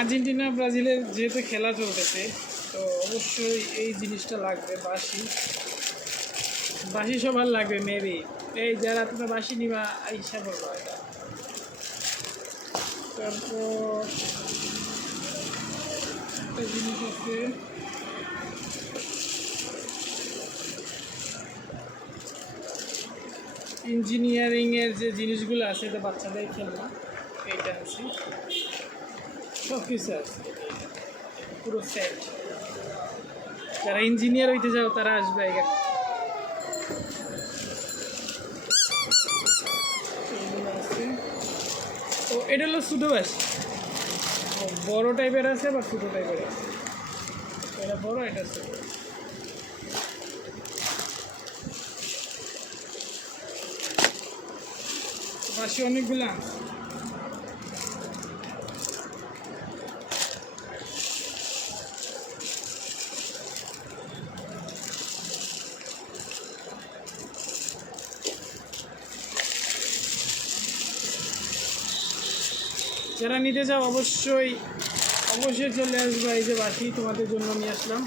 Argentina ব্রাজিলের যেহেতু খেলা চলতেছে, তো অবশ্যই এই জিনিসটা লাগবে, বাঁশি। বাঁশি সবার লাগবে মেবি। এই যারা তোমরা বাঁশি নিবা আইসা বলবো এটা। তারপর একটা জিনিস আছে, ইঞ্জিনিয়ারিংয়ের যে জিনিসগুলো আছে, এটা বাচ্চাদের খেলনা, এইটা আছে, সব কিছু আছে পুরো সেট। যারা ইঞ্জিনিয়ার হইতে যাও তারা আসবে এখানে। এইগুলো আছে। তো এটা হলো ছোটো বাঁশি, বড় টাইপের আছে বা ছোটো টাইপের আছে। এটা বড়, এটা ছোটো। বাঁশি অনেকগুলো আছে। যারা নিতে চাও অবশ্যই অবশ্যই চলে আসবে। এই যে বাঁশি তোমাদের জন্য নিয়ে আসলাম।